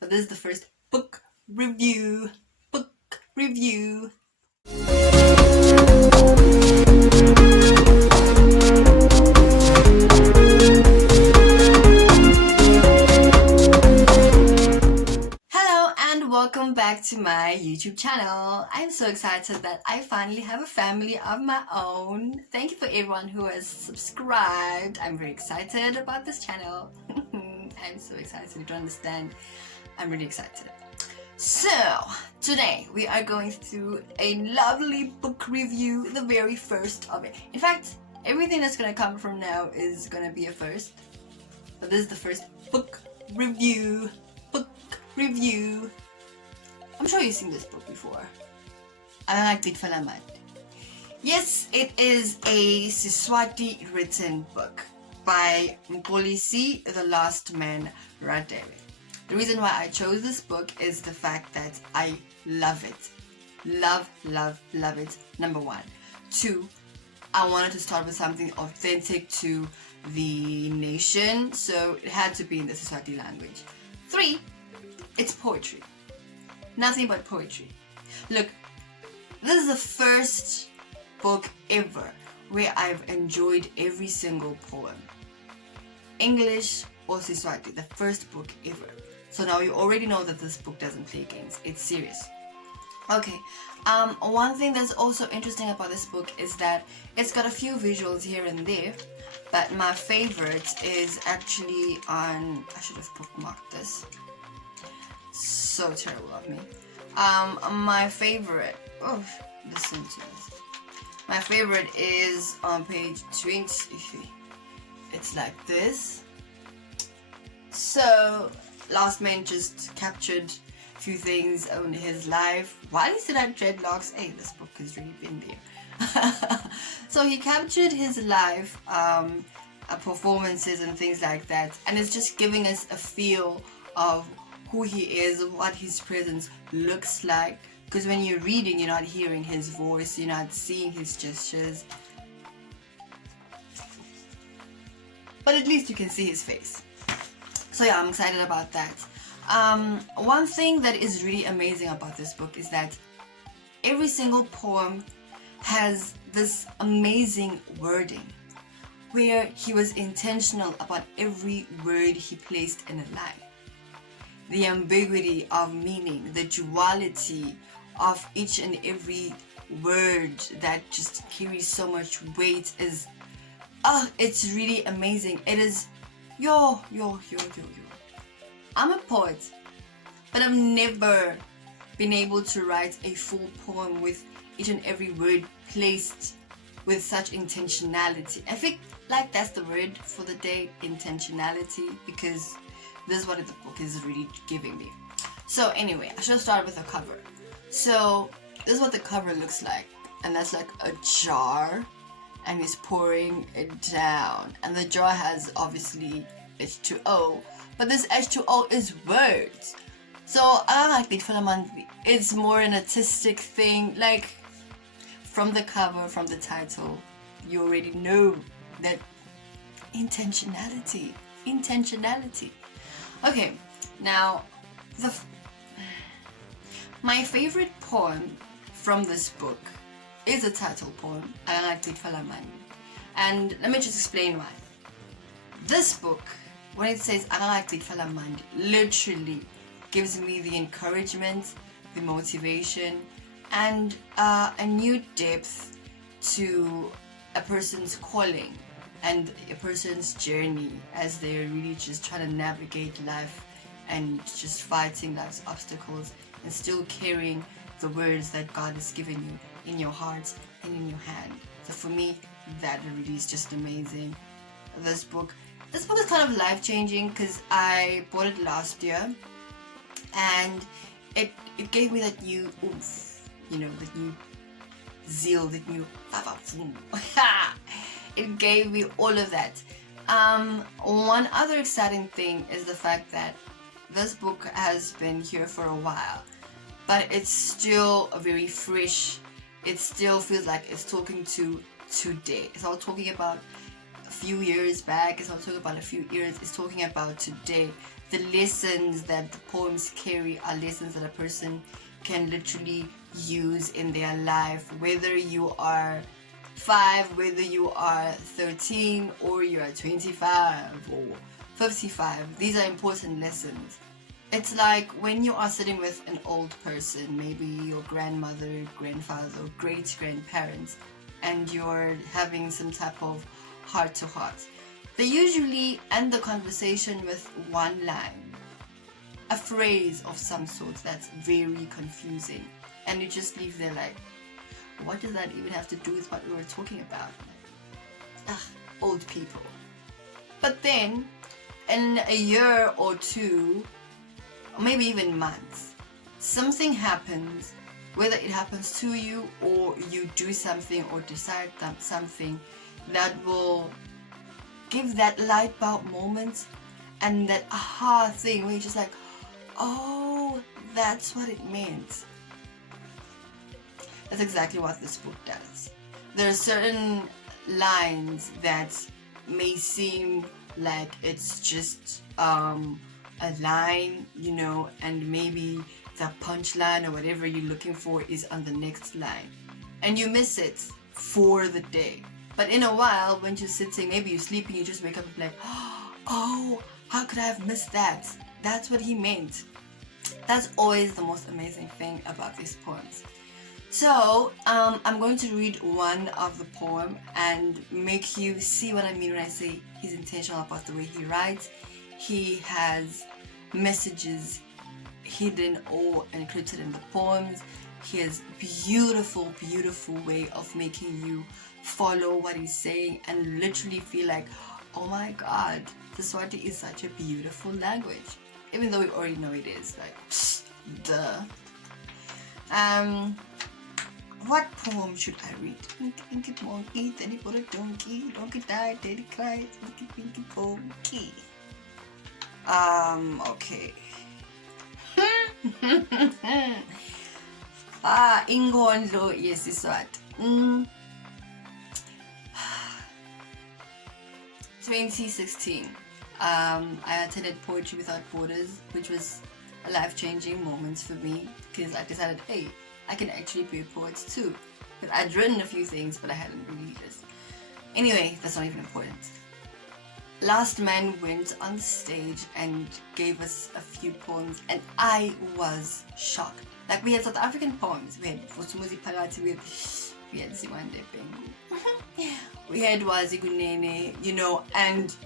So this is the first book review. Book review. Hello and welcome back to my YouTube channel. I'm so excited that I finally have a family of my own. Thank you for everyone who has subscribed. I'm very excited about this channel. I'm so excited, you don't understand. I'm really excited. So, today we are going through a lovely book review, the very first of it. In fact, everything that's going to come from now is going to be a first. But this is the first book review. Book review. I'm sure you've seen this book before. Akangacitfwa Lamanti. Yes, it is a Siswati written book by Mpolisi, the Last Man Radebe. The reason why I chose this book is the fact that I love it. Love it, number one. Two, I wanted to start with something authentic to the nation, so it had to be in the Siswati language. Three, it's poetry. Nothing but poetry. Look, this is the first book ever where I've enjoyed every single poem. English or Siswati, the first book ever. So now you already know that this book doesn't play games. It's serious. Okay, one thing that's also interesting about this book is that it's got a few visuals here and there, but my favorite is actually on, I should have bookmarked this. So terrible of me. My favorite, oh, listen to this. My favorite is on page 20. It's like this. So, Last Man just captured a few things on his life while he still had dreadlocks. Hey, this book has really been there. So he captured his life, performances and things like that, and it's just giving us a feel of who he is, what his presence looks like. Because when you're reading, you're not hearing his voice, you're not seeing his gestures, but at least you can see his face. So yeah, I'm excited about that. One thing that is really amazing about this book is that every single poem has this amazing wording where he was intentional about every word he placed in a line. The ambiguity of meaning, the duality of each and every word that just carries so much weight is, it's really amazing. It is Yo. I'm a poet, but I've never been able to write a full poem with each and every word placed with such intentionality. I think like that's the word for the day, intentionality, because this is what the book is really giving me. So anyway, I should have started with a cover. So this is what the cover looks like, and that's like a jar, and he's pouring it down, and the jar has obviously H2O, but this H2O is words. So Akangacitfwa Lamanti, it's more an artistic thing. Like from the cover, from the title, you already know that intentionality. Okay, now my favorite poem from this book is a title poem, Akangacitfwa Lamanti. And let me just explain why. This book, when it says Akangacitfwa Lamanti, literally gives me the encouragement, the motivation, and a new depth to a person's calling and a person's journey as they're really just trying to navigate life and just fighting life's obstacles and still carrying the words that God has given you in your heart and in your hand. So for me, that really is just amazing. This book is kind of life-changing because I bought it last year, and it gave me that new oomph, that new zeal, that new it gave me all of that. One other exciting thing is the fact that this book has been here for a while, but it's still very fresh. It still feels like it's talking to today. It's not talking about a few years back, it's not talking about a few years, it's talking about today. the lessons that the poems carry are lessons that a person can literally use in their life, whether you are 5, whether you are 13, or you are 25 or 55. These are important lessons. It's like when you are sitting with an old person, maybe your grandmother, grandfather, or great-grandparents, and you're having some type of heart-to-heart. They usually end the conversation with one line, a phrase of some sort that's very confusing, and you just leave there like, what does that even have to do with what we were talking about? Old people. But then, in a year or two, maybe even months, something happens, whether it happens to you or you do something or decide something that will give that light bulb moment and that aha thing where you're just like, oh, that's what it meant. That's exactly what this book does. There are certain lines that may seem like it's just a line, you know, and maybe the punchline or whatever you're looking for is on the next line, and you miss it for the day. But in a while, when you're sitting, maybe you're sleeping, you just wake up and be like, oh, how could I have missed that? That's what he meant. That's always the most amazing thing about these poems. So I'm going to read one of the poem and make you see what I mean when I say he's intentional about the way he writes. He has messages hidden or encrypted in the poems. He has beautiful, beautiful way of making you follow what he's saying and literally feel like, oh my God, Siswati is such a beautiful language. Even though we already know it is, like, duh. What poem should I read? Inky monkey, then he put a donkey, donkey died, then he cried, pinky monkey. Okay. Ingondlo yesiswati. 2016. I attended Poetry Without Borders, which was a life-changing moment for me because I decided, hey, I can actually be a poet too. But I'd written a few things, but I hadn't released it. Anyway, that's not even important. Last Man went on stage and gave us a few poems, and I was shocked. Like, we had South African poems. We had Fosumuzi Palati, we had Ziwande Pengu. We had Wazi Gunene, you know, and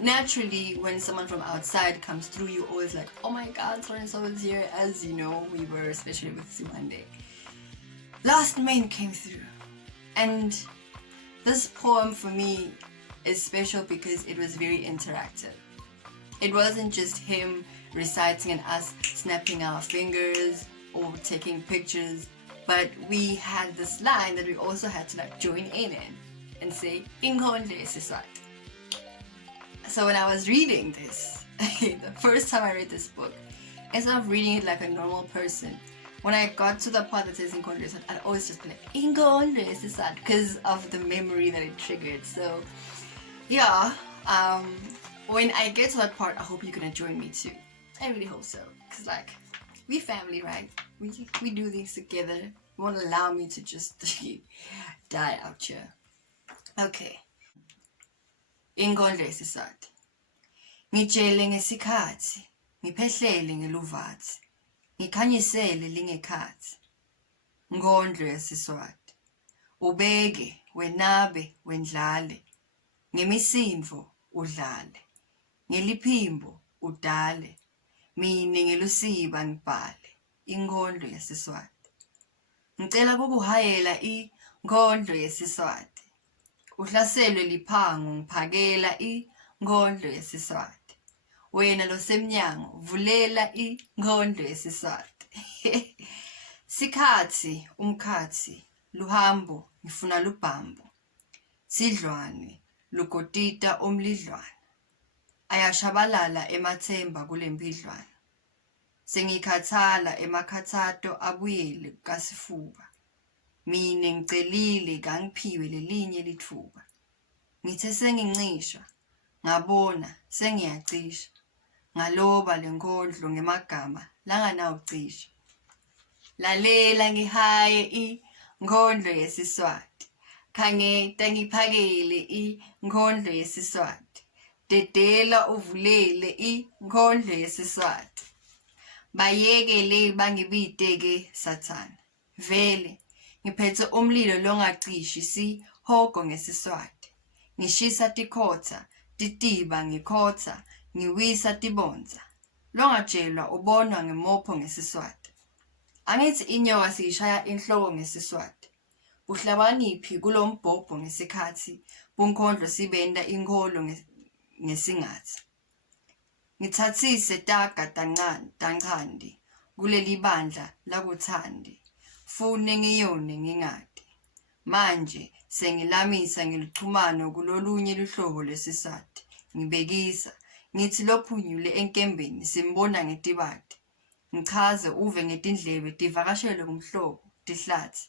naturally, when someone from outside comes through, you always like, oh my God, so and so is here, as you know, we were, especially with Ziwande. Last Man came through, and this poem for me is special because it was very interactive. It wasn't just him reciting and us snapping our fingers or taking pictures, but we had this line that we also had to like join in and say, Ingondle Siswati. So when I was reading this, the first time I read this book, instead of reading it like a normal person, when I got to the part that says Ingondle Siswati, I'd always just be like, Ingondle Siswati, because of the memory that it triggered. So yeah, when I get to that part, I hope you're gonna join me too. I really hope so, because like, we family, right? We do things together. You won't allow me to just die out here. Okay. Ingondle Siswati. Ngitshele ngesikhathi, ngiphehlele ngeluvathi, ngikhanyisele lingekhathi. Ngondlo yesiswati. Ubeke, wenabe, wendlale. Ngemisindvo udlale, ngeliphimbo udale, mine ngelusiba ngibhale, inkondlo yesiswati. Ngicela kukuhayela inkondlo yesiswati. Uhlaselwe liphango ngiphakela inkondlo yesiswati. Wena losemnyango vulela inkondlo yesiswati. Sikhathi umkhathi, luhambo ngifuna lubhambo. Sidlwane lukotita omlidlwana, ayashabalala emathemba kulempidlwana. Sengikhathala emakhathato abuyele kasifuba. Mine ngicelile kangiphiwe lelinye lithuba. Ngithe sengincishwa, ngabona sengiyacisha. ngaloba lenkondlo ngemagama langanawucishe. Lalela ngihaye inkondlo yesiSwati, khangeta ngiphakele inkondlo yesiSwati, dedela uvulele inkondlo yesiSwati. Bayekele bangibite-ke sathana, vele ngiphethe umlilo longacishi sihogo ngeSiswati. Ngishisa tikhotha, titiba ngikhotha, ngiwisa tibonza. Longatshelwa ubonwa ngemopho ngeSiswati. Angithi inyoka siyishaya inhloko ngeSiswati. Uhlabaniphi kulo mbhobho ngesikhathi bunkondlo sibenda inkolo ngesingathi. Ngithathise taga tancandi kuleli bandla lakuthandi, fune ngiyone ngingadi. Manje sengilamisa ngeluchumano kulolunye luhlobo lwesisati. Ngibekisa ngithi lophunyule enkembeni simbona ngetibati. Ngichaze uve ngetindlebe tivakashele kumhlobo tihlathi.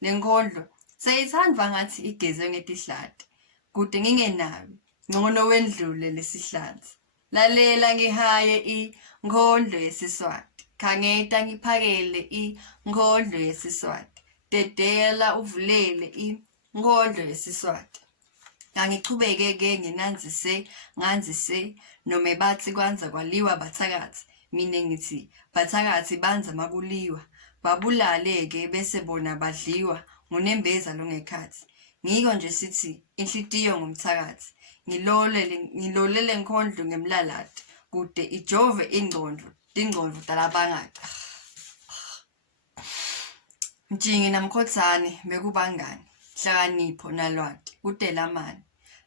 Lenkondlo seyithandwa ngathi igezwe ngetihlati. Kude ngingenabi ngcono wendlule lesihlathi. Lalela ngihaye inkondlo yesiSwati, khangeta ngiphakele inkondlo yesiSwati, dedela uvulele inkondlo yesiSwati. Angichubeke-ke nganzise nome bathi kwanza kwaliwa bathakathi, mine ngithi bathakathi banza makuliwa. Babulale-ke bese bona badliwa ngunembeza longekhathi. Ngiko nje sithi inhlitiyo ngumthakathi. Ngilolele nkondlo ngemlalati, kude ijove tingqondvo talabangati. Mjingi namkhodzane bekubangani, hlakanipho nalwati, kutelamani.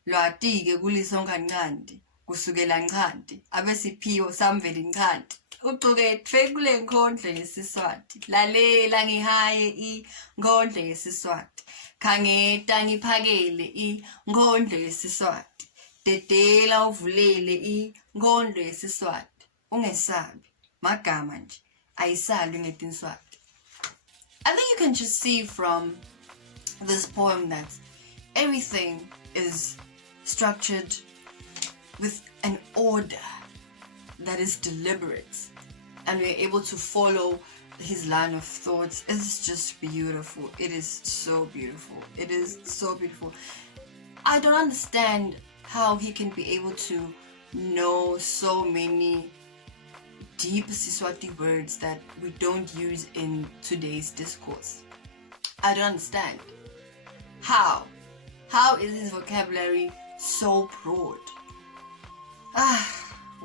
Lwati-ke kulisonkanqanti, kusukela nqanti, abesiphiwo samveli nqanti. Ucuketfwe kule nkondlo yesiSwati, lalela ngihaye inkondlo yesiSwati, khangeta ngiphakele inkondlo yesiSwati, dedela uvulele inkondlo yesiSwati. Ungesabi, magama nje, ayisalwi ngetinswati. I think you can just see from this poem that everything is structured with an order that is deliberate, and we're able to follow his line of thoughts. It's just beautiful. It is so beautiful. It is so beautiful. I don't understand how he can be able to know so many deep Siswati words that we don't use in today's discourse. I don't understand. How is his vocabulary so broad?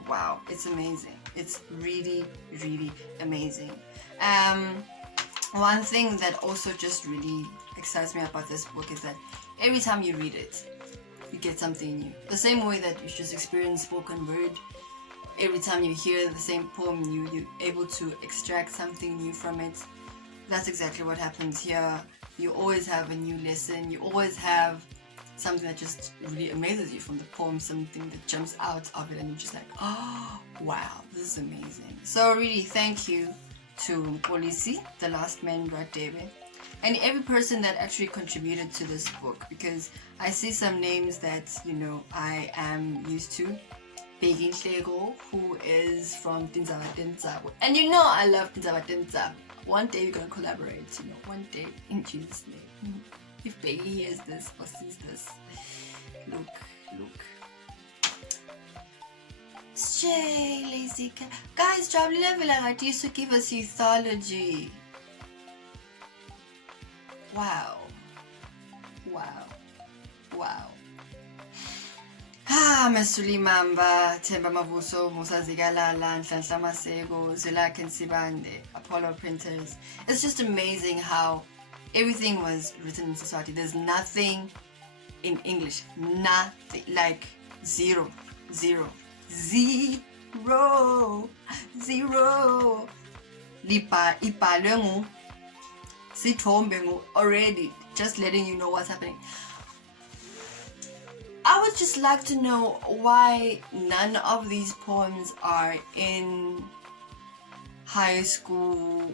Wow, it's amazing. It's really, really amazing. One thing that also just really excites me about this book is that every time you read it, you get something new. The same way that you just experience spoken word, every time you hear the same poem, you're able to extract something new from it. That's exactly what happens here. You always have a new lesson. You always have something that just really amazes you from the poem, something that jumps out of it, and you're just like, oh, wow, this is amazing. So really, thank you to Polisi, the last man, Radebe, and every person that actually contributed to this book, because I see some names that, I am used to. Begin Hlego, who is from Tinzaba. And I love Tinzaba. One day we're going to collaborate, one day, in Jesus' name. If Peggy hears this or sees this, look. Shay, lazy cat. Guys, Traveling Level I used to give us euthology. Wow. Mesulimamba, Themba Mavuso, Musa Zigalala, Nhlanhla Maseko, Zulakh Sibande, Apollo Printers. It's just amazing how everything was written in Siswati. There's nothing in English. Nothing. Like zero. Ibhalwe ngu sithombe ngu already, just letting you know what's happening. I would just like to know why none of these poems are in high school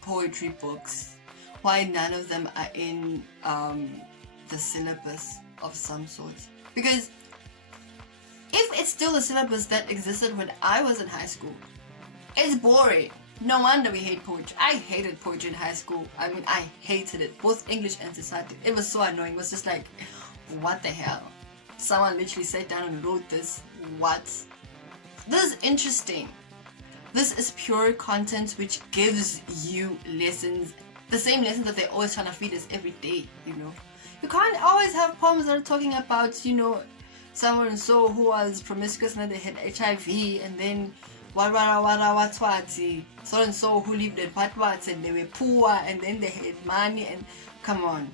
poetry books. Why none of them are in the syllabus of some sort. Because if it's still a syllabus that existed when I was in high school, it's boring. No wonder we hate poetry. I hated poetry in high school. I mean, I hated it. Both English and Siswati. It was so annoying. It was just like, what the hell? Someone literally sat down and wrote this. What? This is interesting. This is pure content which gives you lessons. The same lessons that they're always trying to feed us every day, you know. You can't always have poems that are talking about, you know, someone and so who was promiscuous and then they had HIV, and then Swati, so and so who lived at Patwats and they were poor and then they had money, and come on.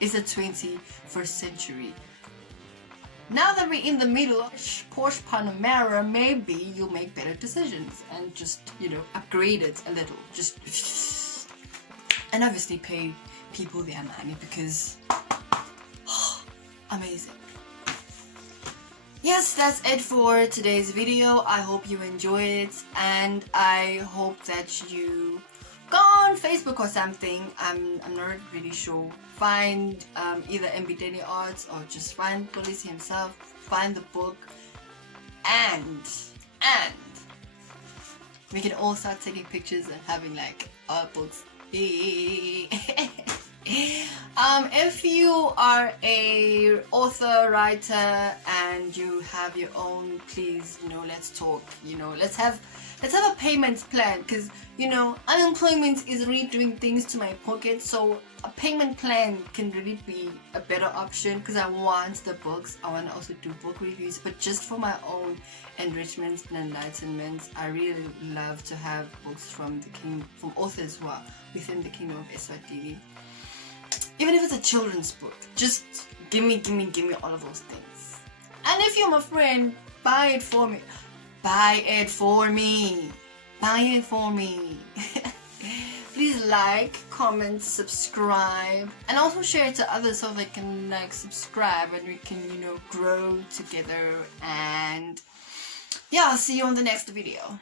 It's the 21st century. Now that we're in the middle of Porsche Panamera, maybe you'll make better decisions and just, you know, upgrade it a little. Just and obviously pay people their money because amazing. Yes, that's it for today's video. I hope you enjoyed it, and I hope that you go on Facebook or something. I'm not really sure. Find either MB Arts or just find Polisi himself. Find the book, and we can all start taking pictures and having like our books. If you are a author, writer, and you have your own, please, you know, let's talk. You know, let's have a payment plan, because, you know, unemployment is really doing things to my pocket. So a payment plan can really be a better option, because I want the books. I want to also do book reviews, but just for my own enrichment and enlightenment. I really love to have books from authors who are within the kingdom of Swati. Even if it's a children's book, just give me all of those things. And if you're my friend, buy it for me. Buy it for me. Please like, comment, subscribe, and also share it to others so they can like subscribe and we can, you know, grow together. And yeah, I'll see you on the next video.